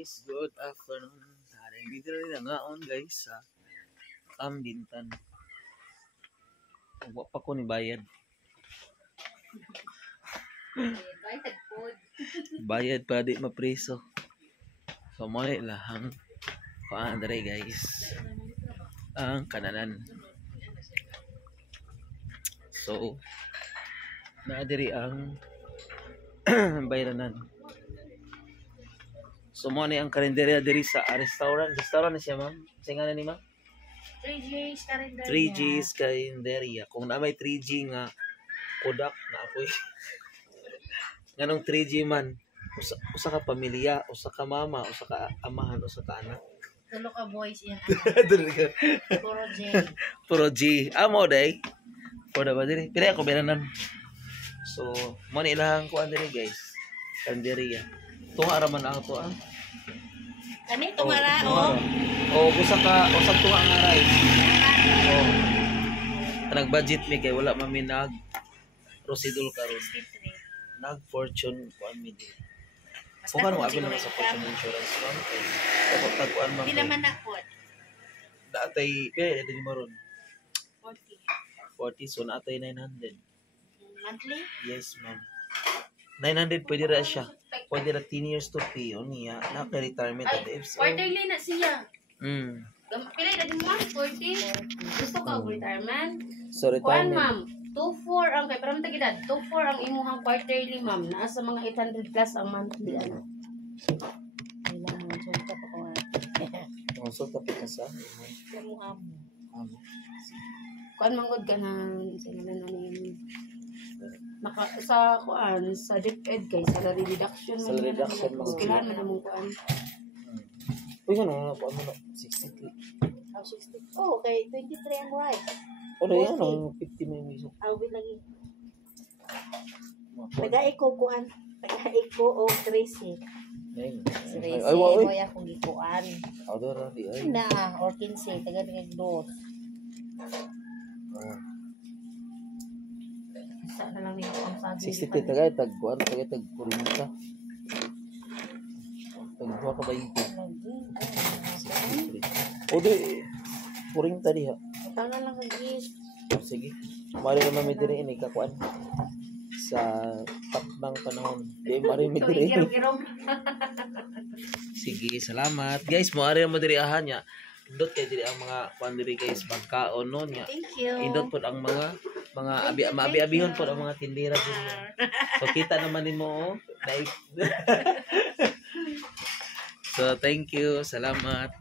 guys, good afternoon. Dito rin ngaon guys sa Kambintan. Huwag pa ko ni bayad. Bayad pa di mapriso. So muli lang paandre guys ang kananan. So naadiri ang bayranan. So mo ni ang karinderya diri sa restaurant. Restaurant na siya, ma'am. Singalan ni ma'am? 3G's Karinderya. 3G's Karinderya. Kung na may 3G nga Kodak na apoy. Nganong 3G man, usa ka pamilya, usa ka mama, usa ka amahan, usa ka anak. Tulo ka boys yan. Puro J. Puro G. Amo day. Puro ba diri? Pila ako beranan. So, mo ni ilang kuan diri guys. Karinderya. Tunga raman ang to ah. Kani tungara o. Usag tunga nga ray. Nag-budget mi kay wala man mi nag procedural karon. Nag fortune kuan mi diri. Kung ano abi naman sa fortune insurance man kay dapat tagkuan man. Di naman nakot. Datay dili maron. 40 40. so natay 900. Monthly? Yes ma'am. 900 pwede ra siya. Pwede ra 10 years to pay on niya. Naka-retirement at the FSO. Quarterly na siya. Mm. Pila na din mo? 40? Gusto ka retirement? So Kuan retirement. ma'am. 2-4 ang kay para matagidad. 2-4 ang imuhang quarterly ma'am. Naa sa mga 800 plus ang monthly ano. Kailangan mo siya pa ko. So tapos na sa Kamuha mo. Kuan manggod ka ng sinalan ano yun. Sa kuan sa DepEd kay salary reduction Salary reduction mo. kailangan man among kuan. Uy, ano po mo na 63. Oh, 60. Oh, okay, 23 ang white. Ano yan? Ang 50 may miso. Awit lagi. Taga ko kuan. Taga ko o 13. Ayun. 13 Ay, wow, mo ya kung gikuan. Adora di ay. Na or 15 taga dos. Sa na lang nito ang sagi. 63 tagay tagkuan, tagay tag 40. Tagbuha ka ba yung 63? O di 40 diha. Ikaw na lang kagis. Sige. Mali naman may diri ini kakuan sa takdang panahon. Di mari may diri. Sige, salamat. Guys, moari mo diri ahan niya. Indot kay diri ang mga kuan diri guys, pagkaon no niya. Thank you. Indot pod ang mga abi-abihon pod ang mga tindera diri. So kita naman nimo oh. So thank you. Salamat.